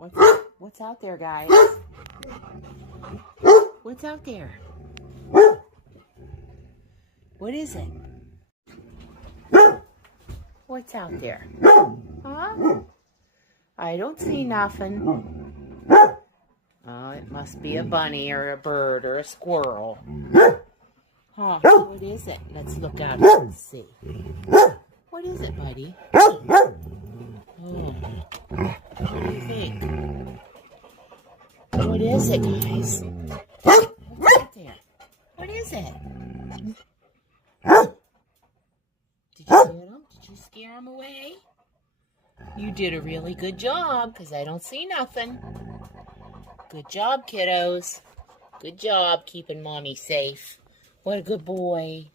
What's out there, guys? What's out there? What is it? What's out there? Huh? I don't see nothing. Oh, it must be a bunny or a bird or a squirrel. Huh, what is it? Let's look out and see. What is it, buddy? Oh, what do you think? What is it, guys? What's out there? What is it? Did you get him? Did you scare him away? You did a really good job, because I don't see nothing. Good job, kiddos. Good job keeping Mommy safe. What a good boy.